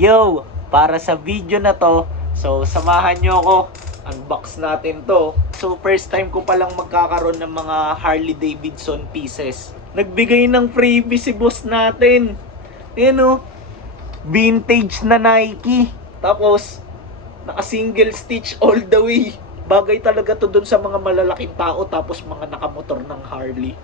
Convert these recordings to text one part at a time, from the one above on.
Yo, para sa video na to, so samahan nyo ako, unbox natin to. So first time ko palang magkakaroon ng mga Harley Davidson pieces. Nagbigay ng freebie si boss natin. Ayan o, vintage na Nike. Tapos, naka single stitch all the way. Bagay talaga to dun sa mga malalaking tao tapos mga nakamotor ng Harley.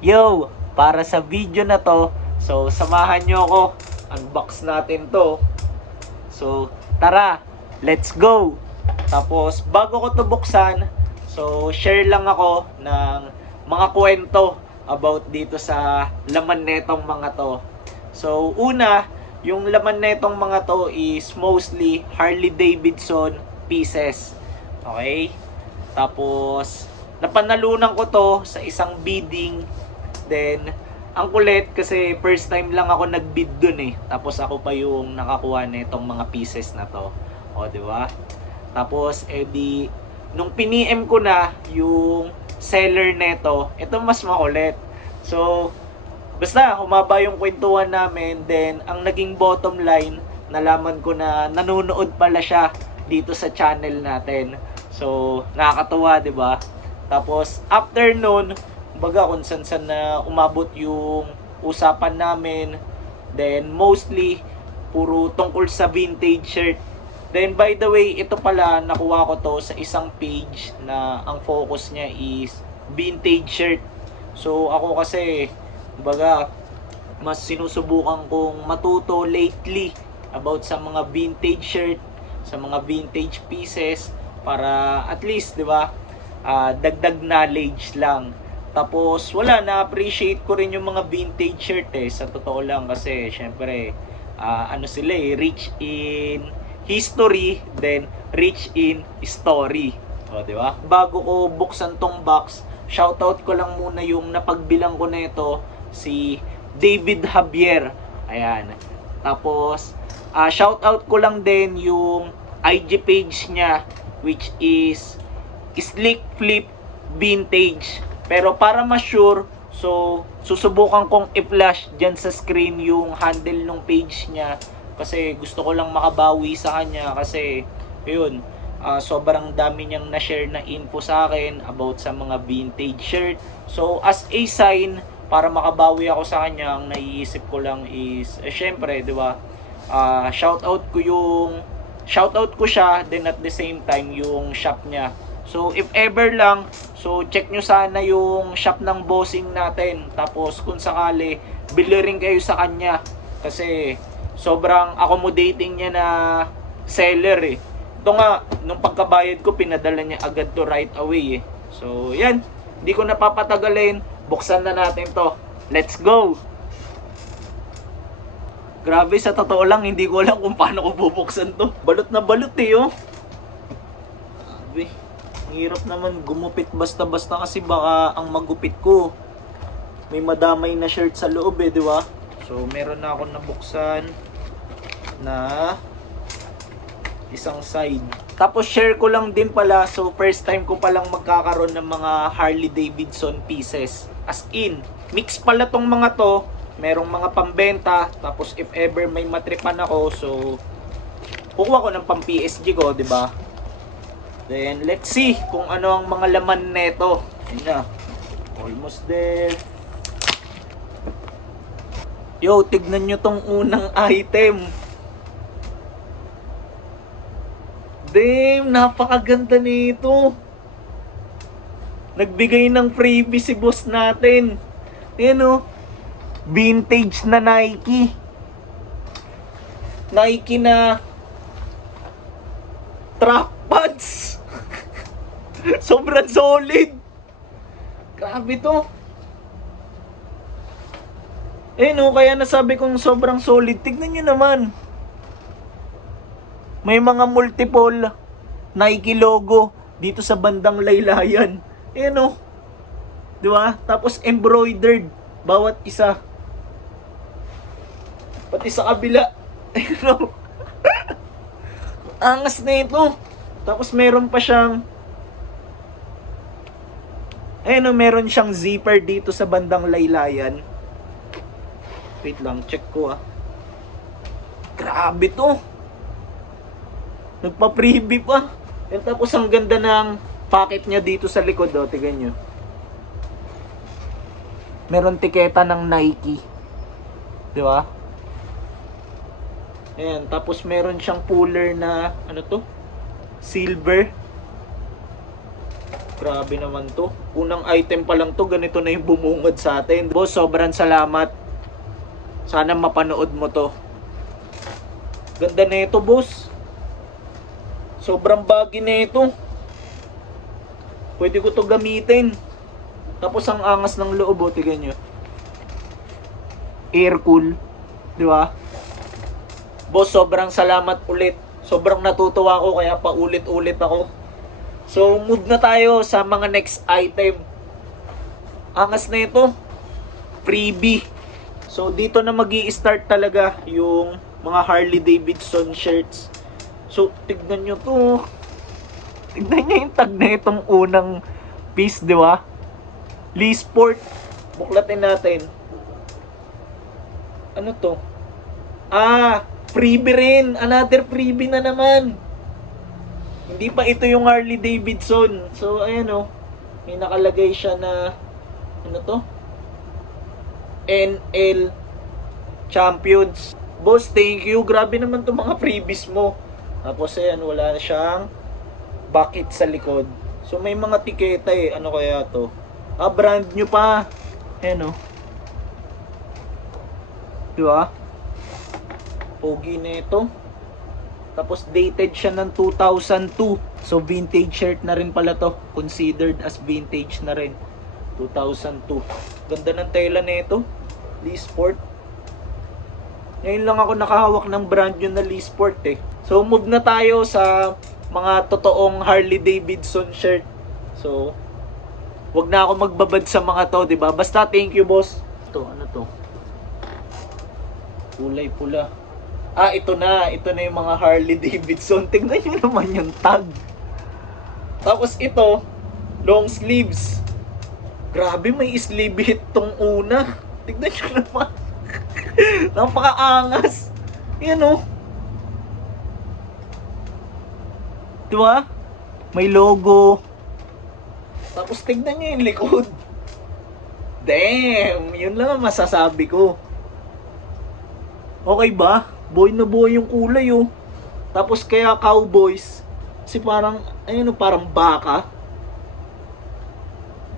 Yo, para sa video na to, so samahan nyo ako, unbox natin to. So, tara, let's go! Tapos, bago ko to buksan, so share lang ako ng mga kwento about dito sa laman netong mga to. So, una, yung laman netong mga to is mostly Harley Davidson pieces. Okay? Tapos, napanalunan ko to sa isang bidding. Then, ang kulit kasi first time lang ako nag-bid dun eh. Tapos ako pa yung nakakuha nitong mga pieces na to. O, di ba? Tapos, edi, nung piniem ko na yung seller neto, ito mas makulit. So, basta, humaba yung kwentuhan namin. Then, ang naging bottom line, nalaman ko na nanonood pala siya dito sa channel natin. So, nakakatuwa, di ba? Tapos, after nun, baga kung saan na umabot yung usapan namin. Then, mostly, puro tungkol sa vintage shirt. Then, by the way, ito pala, nakuha ko to sa isang page na ang focus niya is vintage shirt. So, ako kasi, baga, mas sinusubukan kong matuto lately about sa mga vintage shirt, sa mga vintage pieces, para at least, di ba, dagdag knowledge lang. Tapos, wala, na-appreciate ko rin yung mga vintage shirt eh. Sa totoo lang kasi, syempre, ano sila eh, rich in history, then rich in story. O, di ba? Bago ko buksan tong box, shoutout ko lang muna yung napagbilang ko na ito, si David Javier. Ayan. Tapos, shoutout ko lang din yung IG page niya, which is Slick Flip Vintage. Pero para mas sure, so susubukan kong i-flash dyan sa screen yung handle ng page niya. Kasi gusto ko lang makabawi sa kanya kasi yun, sobrang dami niyang na-share na info sa akin about sa mga vintage shirt. So as a sign, para makabawi ako sa kanya, ang naiisip ko lang is, syempre, di ba, shoutout ko siya, then at the same time yung shop niya. So, if ever lang, so check nyo sana yung shop ng bossing natin. Tapos, kung sakali, bili rin kayo sa kanya. Kasi, sobrang accommodating niya na seller eh. Ito nga, nung pagkabayad ko, pinadala niya agad to right away eh. So, yan. Hindi ko napapatagalin. Buksan na natin to. Let's go! Grabe, sa totoo lang, hindi ko alam kung paano ko bubuksan to. Balot na balot eh, oh. Grabe. Hirap naman gumupit basta-basta kasi baka ang magupit ko may madamay na shirt sa loob eh, di ba? So, meron na ako nabuksan na isang side. Tapos, share ko lang din pala. So, first time ko palang magkakaroon ng mga Harley Davidson pieces. As in, mix pala tong mga to. Merong mga pambenta. Tapos, if ever may matripan ako, so, kukuha ko ng pang PSG ko, di ba? Then, let's see kung ano ang mga laman neto. Ayun na. Almost there. Yo, tignan nyo tong unang item. Damn, napakaganda nito. Nagbigay ng freebie si boss natin. Ayan o. Vintage na Nike. Nike na track pants. Sobrang solid. Grabe to. No, kaya nasabi kong sobrang solid. Tignan nyo naman. May mga multiple Nike logo dito sa bandang laylayan. No. Di ba? Tapos embroidered bawat isa. Pati sa kabila. Ayun, oh. Angas na ito. Tapos meron pa siyang, ayun, oh, meron siyang zipper dito sa bandang laylayan. Wait lang, check ko ah. Grabe to. Nagpa-freebie pa. And tapos ang ganda ng pocket niya dito sa likod, oh. Tignan nyo. Meron tiketa ng Nike. Di ba? Ayan. Tapos meron siyang puller na, ano to? Silver. Grabe naman to. Unang item pa lang to, ganito na yung bumungad sa atin. Boss, sobrang salamat. Sana mapanood mo to. Ganda na ito, boss. Sobrang baggy na ito. Pwede ko to gamitin. Tapos ang angas ng loob, oh, tignan nyo. Air cool. Di ba? Boss, sobrang salamat ulit. Sobrang natutuwa ako kaya paulit-ulit ako. So, move na tayo sa mga next item. Angas na ito. Freebie. So, dito na magi-start talaga yung mga Harley Davidson shirts. So, tignan nyo to. Tignan nyo yung tag na itong unang piece, di ba? Lee Sport. Buklatin natin. Ano to? Ah, freebie rin. Another freebie na naman. Hindi pa ito yung Harley Davidson. So, ayan o. May nakalagay siya na, ano to? NL Champions. Boss, thank you. Grabe naman to mga freebies mo. Tapos, ayan, wala na siyang bucket sa likod. So, may mga tiketa eh. Ano kaya to? Ah, brand new pa. Ayan o. Diba? Pogi na ito. Tapos dated siya ng 2002. So vintage shirt na rin pala to. Considered as vintage na rin. 2002. Ganda ng tela na ito. Lee Sport. Ngayon lang ako nakahawak ng brand new na Lee Sport eh. So move na tayo sa mga totoong Harley Davidson shirt. So wag na ako magbabad sa mga to, 'di ba? Basta thank you, boss. Ito, ano to? Kulay pula. Ah, ito na. Ito na yung mga Harley Davidson. Tingnan nyo naman yung tag. Tapos ito, long sleeves. Grabe, may sleeve hit tong una. Tingnan nyo naman. Napakaangas. Yan o. Diba? May logo. Tapos tignan nyo yung likod. Damn! Yun lang ang masasabi ko. Okay ba? Boy na boy yung kulay oh. Tapos kaya cowboys. Kasi parang, ayun, parang baka.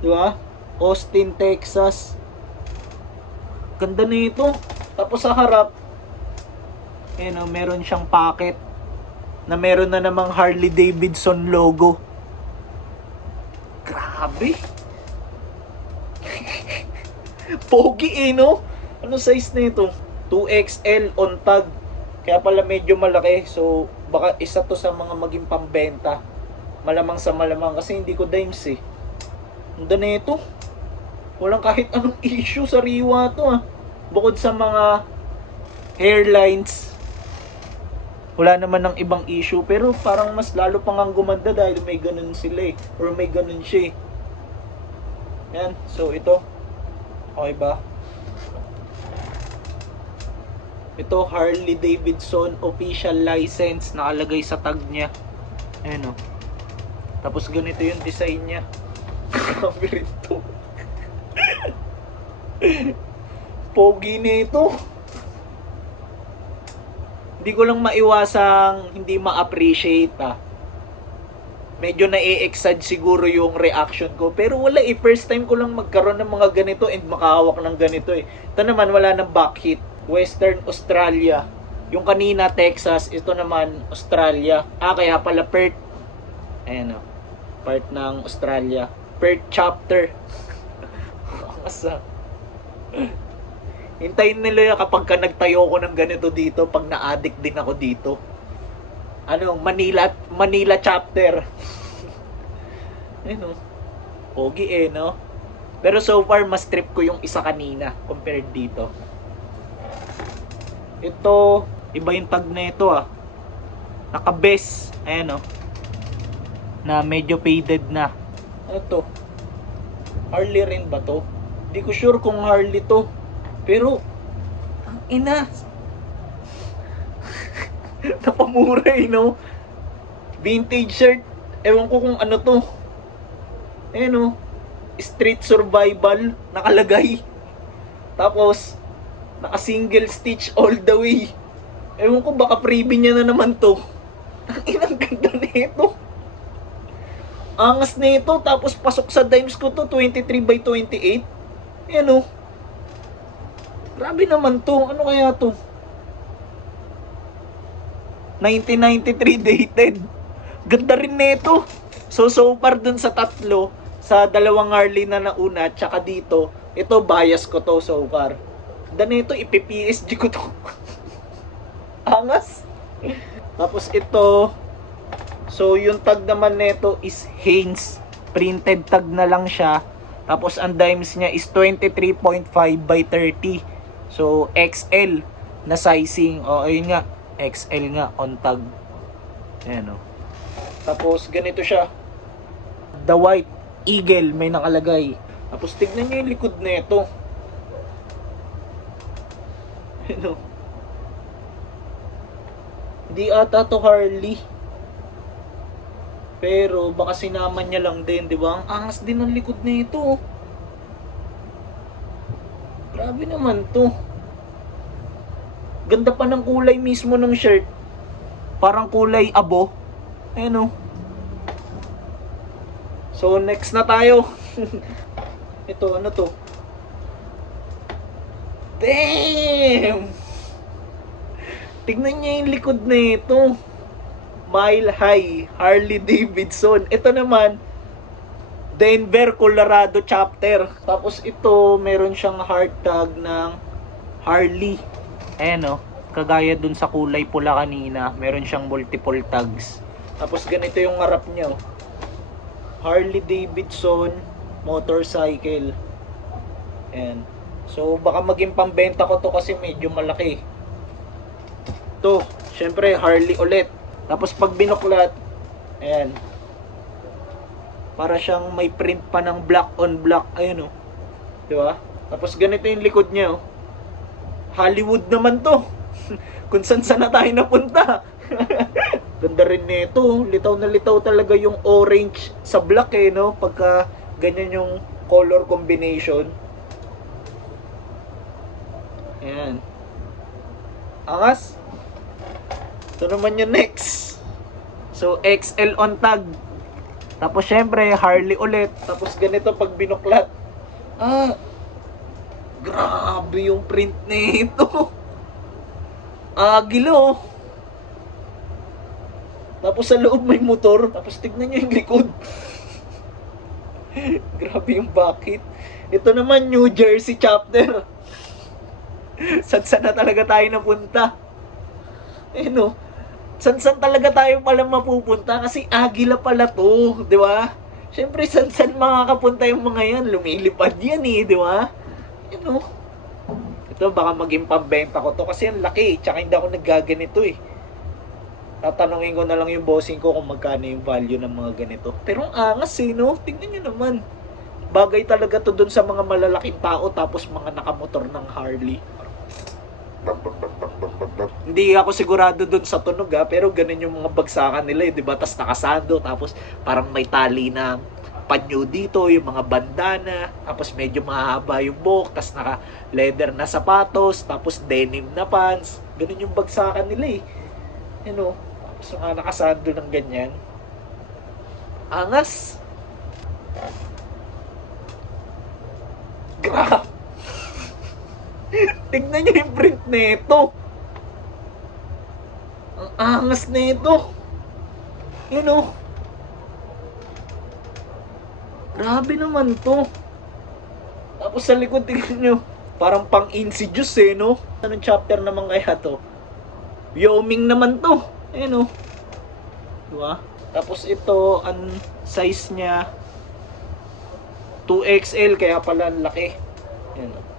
Diba? Austin, Texas. Ganda na ito. Tapos sa harap, ayun, meron siyang pocket na meron na namang Harley Davidson logo. Grabe. Pogi eh, no? Ano size na ito? 2XL on tag. Kaya pala medyo malaki. So, baka isa to sa mga maging pambenta. Malamang sa malamang. Kasi hindi ko dimes eh. Ang ganda na ito. Walang kahit anong issue sa riwa to ah. Bukod sa mga hairlines. Wala naman ng ibang issue. Pero parang mas lalo pang ang gumanda dahil may ganun sila eh. Or may ganun siya eh. Yan. So, ito. Okay ba? Ito, Harley Davidson official license. Nakalagay sa tag niya. Ayan o. Tapos ganito yung design niya. Grabe ito. Pogi na ito. Hindi ko lang maiwasang hindi ma-appreciate ah. Medyo na-e-excite siguro yung reaction ko. Pero wala eh. First time ko lang magkaroon ng mga ganito and makahawak ng ganito eh. Ito naman wala ng back hit. Western Australia. Yung kanina Texas. Ito naman Australia. Ah, kaya pala Perth. Ayan o. Part ng Australia. Perth chapter. Asa. Hintayin nila kapag ka nagtayo ko ng ganito dito. Pag na-addict din ako dito. Ano, Manila chapter. Ayun o. Pogi eh, no? Pero so far, mas trip ko yung isa kanina compared dito. Ito, Iba yung tag na ito ah. Naka-best. Ayan oh. Na medyo faded na. Ano to? Harley rin ba to? Di ko sure kung Harley to. Pero, ang ina. Napamura eh, no? Vintage shirt. Ewan ko kung ano to. Ayan oh. Street survival. Nakalagay. Tapos, naka-single stitch all the way. Ewan ko, baka freebie niya na naman to. Ang inang ganda nito. Angas nito. Tapos, pasok sa dimes ko to. 23/28. Ayan o. Grabe naman to. Ano kaya to? 1993 dated. Ganda rin nito. So far dun sa tatlo, sa dalawang Harley na nauna, tsaka dito, ito bias ko to so far. Ganda nito, ipi-PSG ko to. Angas. Tapos ito, so yung tag naman nito is Hanes. Printed tag na lang siya. Tapos ang dimes niya is 23.5/30. So XL na sizing. O ayun nga, XL nga on tag. Ayan o. Tapos ganito siya. The White Eagle may nakalagay. Tapos tignan nyo yung likod nito. Ayan o. Hindi ata to Harley. Pero baka sinama niya lang din, di ba? Ang angas din ng likod nito. Grabe naman to. Ganda pa ng kulay mismo ng shirt. Parang kulay abo. Ayan o. So next na tayo. Ito, ano to? Damn! Tignan niya yung likod na ito. Mile High, Harley Davidson. Ito naman, Denver, Colorado chapter. Tapos ito, meron siyang hard tag ng Harley. Ayan o, kagaya dun sa kulay pula kanina, meron siyang multiple tags. Tapos ganito yung harap niya. Harley Davidson motorcycle. Ayan. So baka maging pambenta ko to kasi medyo malaki. To, syempre Harley ulit. Tapos pag binuklat, ayan. Para siyang may print pa ng black on black, ayun oh. 'Di ba? Tapos ganito yung likod niya oh. Hollywood naman to. Kung saan na tayo napunta. Ganda rin nito, litaw na litaw talaga yung orange sa black eh, no? Pagka ganyan yung color combination. Ayan. Angas. Ito naman yung next. So, XL on tag. Tapos, syempre, Harley ulit. Tapos, ganito pag binuklat. Ah, grabe yung print nito. Agilo. Tapos, sa loob may motor. Tapos, tignan nyo yung likod. Grabe yung bakit. Ito naman, New Jersey chapter. San-san na talaga tayo napunta. Eh no, san-san talaga tayo pala mapupunta kasi Agila pala to, di ba? Siyempre, san-san makakapunta yung mga yan? Lumilipad yan eh, di ba? You know, ito baka maging pambenta ko to kasi ang laki, tsaka hindi ako naggaganito eh. Tatanungin ko na lang yung bossing ko kung magkano yung value ng mga ganito. Pero ang angas eh, no? Tingnan nyo naman. Bagay talaga to dun sa mga malalaking tao tapos mga nakamotor ng Harley. Hindi ako sigurado dun sa tunog ha, pero ganun yung mga bagsakan nila eh, di ba? Tas nakasando, tapos parang may tali na panyo dito, yung mga bandana, tapos medyo mahaba yung buhok, tas naka leather na sapatos, tapos denim na pants. Ganun yung bagsakan nila eh. You know, tapos mga nakasando ng ganyan. Angas. Grabe. Tignan nyo yung print nito. Ang angas nito. Yun o. Grabe naman to. Tapos sa likod, tignan nyo. Parang pang Insidious eh, no? Anong chapter naman kaya to? Wyoming naman to. Ayun o. Diba? Tapos ito, ang size niya 2XL, kaya pala ang laki. Ayun o.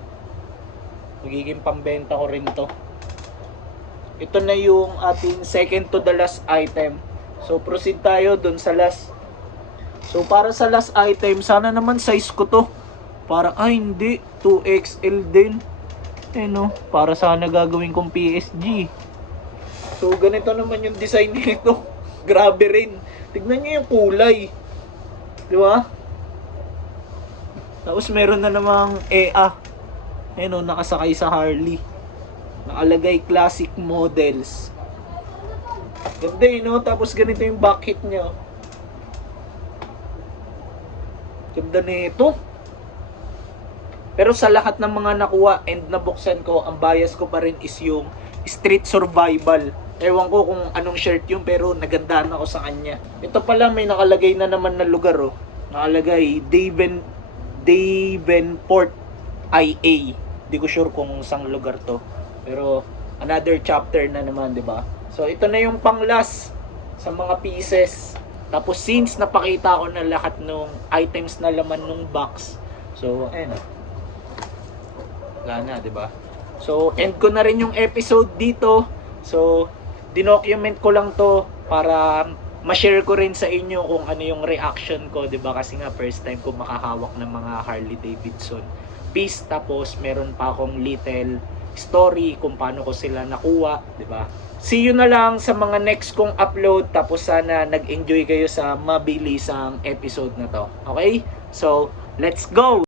Magiging pambenta ko rin to. ito na yung ating second to the last item. So, proceed tayo dun sa last. So, para sa last item, sana naman size ko to. Para, hindi, 2XL din. No, para sana gagawin kong PSG. So, ganito naman yung design nito. Grabe rin. Tignan nyo yung kulay. Di ba? Tapos meron na namang EA. Nakasakay sa Harley. Nakalagay classic models. Ganda tapos ganito yung back niya. Ganda nito. Pero sa lahat ng mga nakuha and nabuksan ko, ang bias ko pa rin is yung Street Survival. Ewan ko kung anong shirt yun, pero nagandahan ako sa kanya. Ito pala, may nakalagay na naman na lugar, Nakalagay, Davenport, IA. Di ko sure kung sang lugar to. Pero, another chapter na naman, di ba? So, ito na yung pang-last sa mga pieces. Tapos, since napakita ko na lahat ng items na laman ng box, so, wala na, di ba? So, end ko na rin yung episode dito. So, dinocument ko lang to para ma-share ko rin sa inyo kung ano yung reaction ko, 'di ba? Kasi nga first time ko makahawak ng mga Harley Davidson piece, tapos meron pa akong little story kung paano ko sila nakuha, 'di ba? See you na lang sa mga next kong upload, tapos sana nag-enjoy kayo sa mabilisang episode na to. Okay? So, let's go.